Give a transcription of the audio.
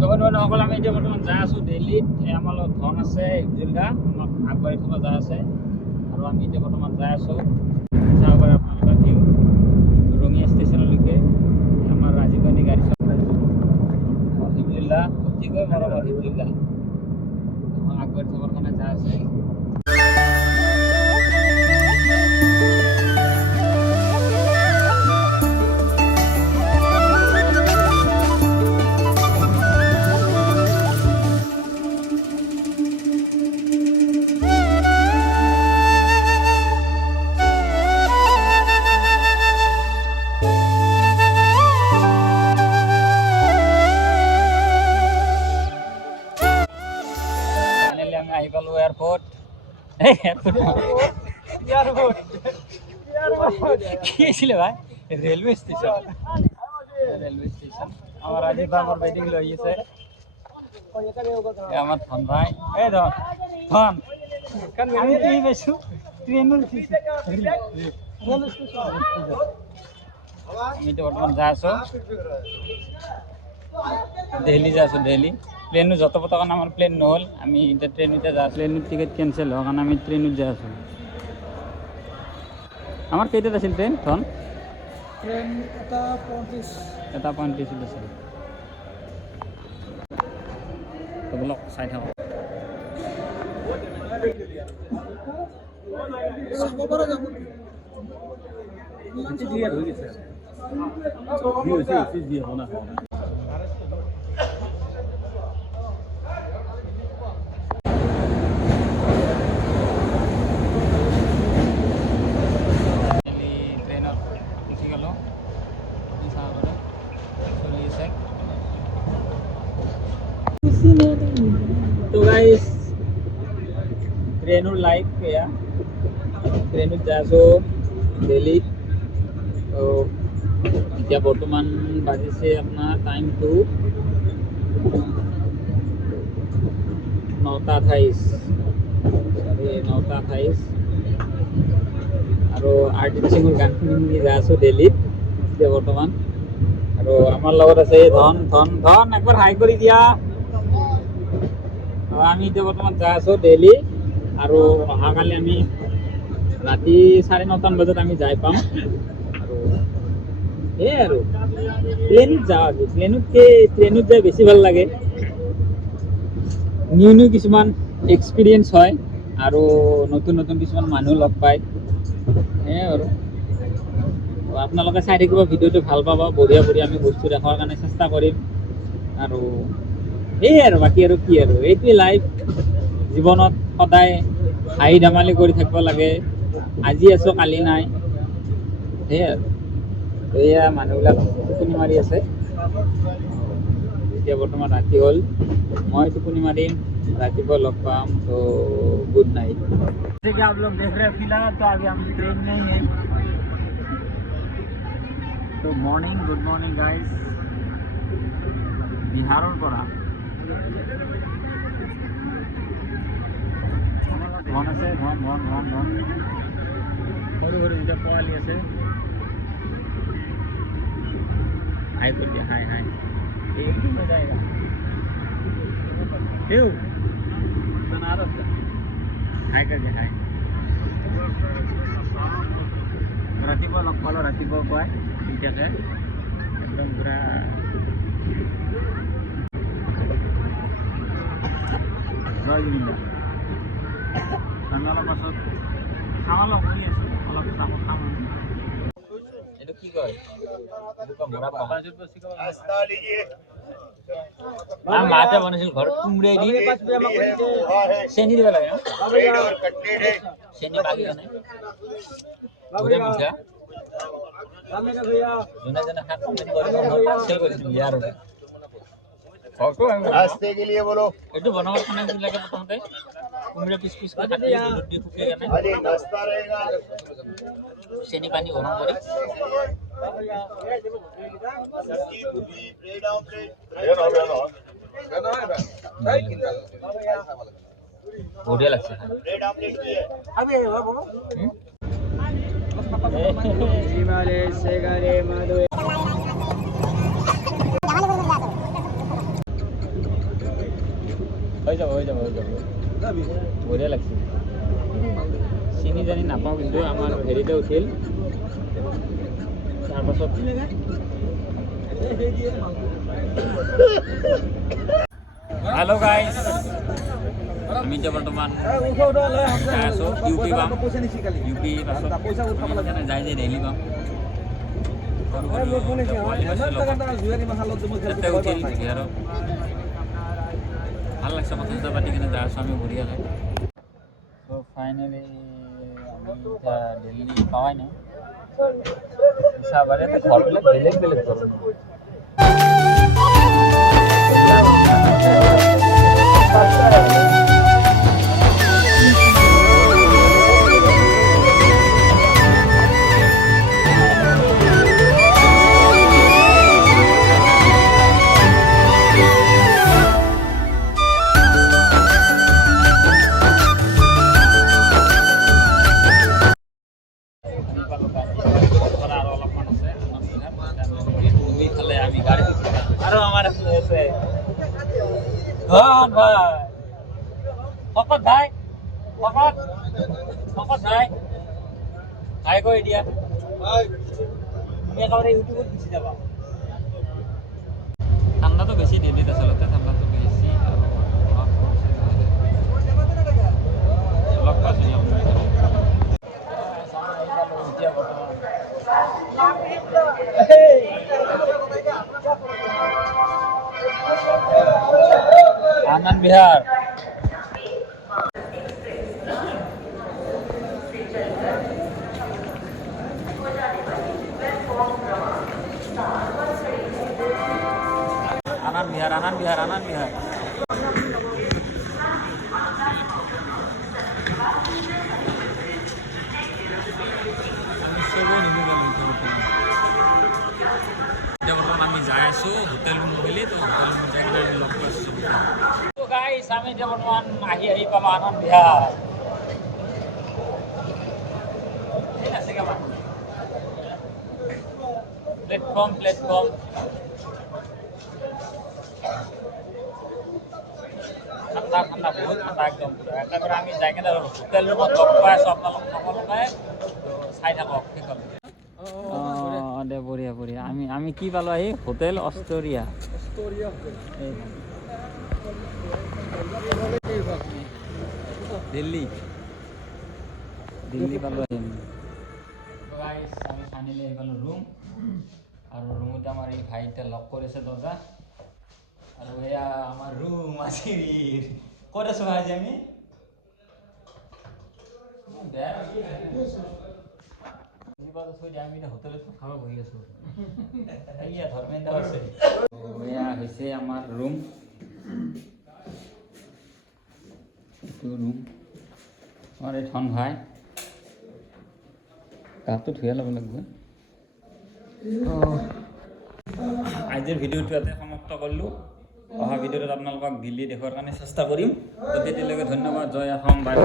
সকল আমি এতিয়া বৰ্তমান যাই আছোঁ দিল্লীত। আমাৰ লগত ধন আছে, জিল্লা আমাক আগবাঢ়ি থকা যাই আছে আৰু আমি এতিয়া বৰ্তমান যাই আছোঁ চাব পাৰে আপোনালোকে ভিউ ৰঙিয়া ষ্টেচনলৈকে। আমাৰ ৰাজীৱ গান্ধী গাড়ী হিবুল্লাহ অতিকৈ মৰমৰ হিবুল্লাহ আমাক আগবাঢ়ি থকাৰ কাৰণে যাই আছে। এয়ারপোর্ট কি ছিল ভাই রেলওয়ে স্টেশন আমার রাজীব ভাই আমার ওয়েটিং লই আছে আমার ধন ভাই এই ধন আমি তো এই বেশু ট্রেন উঠেছি আমি তো বর্তমান যা আছো দিল্লী যা আছো দিল্লী প্লেন যত পতাকান আমার প্লেন নহল আমি এটা ট্রেনতে যা প্লেনের টিকিট ক্যান্সেল হওয়ার কারণে আমি ট্রেনত যা আছো। আমার কেইটাত আছিল ট্রেন ধন ট্রেন এটা 35 আছিল তো বলো চাই থাকো ক্লিয়ার হয়ে গেছে কি হইছে চিজ দিয়ে হনা तो गाइस ट्रेनर लाइव या ट्रेनत जासो दिल्ली तो এতিয়া বৰ্তমান বাজিছে আপোনাৰ টাইমটো 9:28 আৰু আৰ্টিষ্ট সিঙৰ গান শুনি যাই আছো দিল্লীত এতিয়া বৰ্তমান আৰু আমাৰ লগত আছে ধন একবাৰ হাই কৰি দিয়া। আমি এতিয়া বৰ্তমান যাই আছোঁ দিল্লী আৰু অহাকালি আমি ৰাতি 9:30 বজাত আমি যাই পাম আৰু এই আৰু প্লেনত যাওঁ ট্ৰেইনত যাই বেছি ভাল লাগে নিউ কিছুমান এক্সপিৰিয়েঞ্চ হয় আৰু নতুন কিছুমান মানুহ লগ পায় সেয়াই আৰু আপোনালোকে চাই থাকিব ভিডিঅ'টো ভাল পাব বঢ়িয়া আমি বস্তু দেখাৰ কাৰণে চেষ্টা কৰিম আৰু এই আৰু বাকী আৰু কি আৰু এইটোৱে লাইফ জীৱনত সদায় হাঁহি ধেমালি কৰি থাকিব লাগে আজি আছোঁ কালি নাই সেয়াই আৰু এয়া মানুহবিলাক টোপনি মাৰি আছে এতিয়া বৰ্তমান ৰাতি হ'ল মই টোপনি মাৰিম रातिपुआ लग पाम तो गुड नाइट। जैसे कि आप लोग देख रहे हैं फिलहाल तो अभी हम ट्रेन में ही हैं तो गुड मॉर्निंग गाइस बिहारों पड़ा धन আছে धन সৰু দুটা পোৱালি আছে हाई कर दिया हाई एक ही हो जाएगा बनारस हाई कर दिया हाई रातिपुआ लग पालो रातिपुआ पुৱাই তিনিটাকে একদম পুৰা জয় জুবিন অলপ পাছত খাম অলপ শুনি আছো অলপ খাম এটা কি কয় মাতে বনাইছিল ঘৰত কুমড়াই দি চেনি দিব লাগে চেনি বাকি নাই পুৰা মিঠা যোনে খাত কমেন্ট কৰিব পাৰ্চেল কৰিছিল ইয়াৰ रास्ते के लिए बोलो এইটো বনাবৰ কাৰণে কি লাগে প্ৰথমতে কুমড়া পিচ কৰি কাটি দুধ দি ফুকে কেনে अरे नाश्ता रहेगा চেনি পানী গৰম কৰি सब्जी पूरी ब्रेड ऑमलेट बढ़िया लगছে ब्रेड ऑमलेट की है हिमालय से गरे मधु হৈ যাব বঢ়িয়া লাগছে চিনি জানি নাপাওঁ কিন্তু আমাৰ হেৰিতে উঠিল তাৰপাছত হেল্ল' গাইজ আমি এতিয়া বৰ্তমান যাই আছোঁ ইউপি পাম ইউপি পাছত আমি যাই যে ডেইলি পাম তাতে উঠিল বিহাৰত ভাল লাগছে কথা চথা পাতি কিনে যাই আছোঁ আমি বঢ়িয়াকৈ তো ফাইনেলি আমি এতিয়া দিল্লী পাৱাই নাই চাবাৰে ঘৰবিলাক বেলেগ বেলেগ ধৰণৰ আৰু আমাৰ আছে ধন ভাই শকত ভাই শকত ভাই হাই কৰি দিয়া তুমি একেবাৰে ইউটিউবত গুচি যাবা ঠাণ্ডাটো বেছি দিল্লীত আচলতে ঠাণ্ডাটো বেছি আৰু লগ পাইছোঁ এতিয়া বৰ্তমান आनंद विहार आनंद विहार আমি যাই আছোঁ হোটেল ৰুম বুলি তো হোটেল ৰুম যাই কিনে লগ পাইছোঁ তো গাইছ আমি এতিয়া বৰ্তমান আহি পালোঁ আনন্দ বিহাৰ প্লেটফৰ্ম ঠাণ্ডা বহুত ঠাণ্ডা একদম একেবাৰে আমি যাই কিনে হোটেল ৰুমত লগ পাই আছোঁ আপোনালোক সকলোকে চাই থাকক সেইখন দে বঢ়িয়া আমি কি পালোঁ আহি হোটেল অষ্টৰিয়া দিল্লী পালোঁ আহিম আমি ফাইনেলি আহি পালোঁ ৰুম আৰু ৰুমত আমাৰ এই ভাই এতিয়া লক কৰিছে দৰ্জা আৰু এয়া আমাৰ ৰুম আজিৰ ক'ত আছোঁ আজি আমি আমি এতিয়া হোটেলত খাব বহি আছোঁ ধৰ্মেন্দ্ৰ আছে এয়া হৈছে আমাৰ ৰুম এইটো ৰুম আমাৰ এই ধন ভাই গাটো ধুই ল'ব লাগিব আজিৰ ভিডিঅ'টো ইয়াতে সমাপ্ত কৰিলোঁ অহা ভিডিঅ'টোত আপোনালোকক দিল্লী দেখুৱাৰ কাৰণে চেষ্টা কৰিম তেতিয়ালৈকে ধন্যবাদ জয় অসম বাই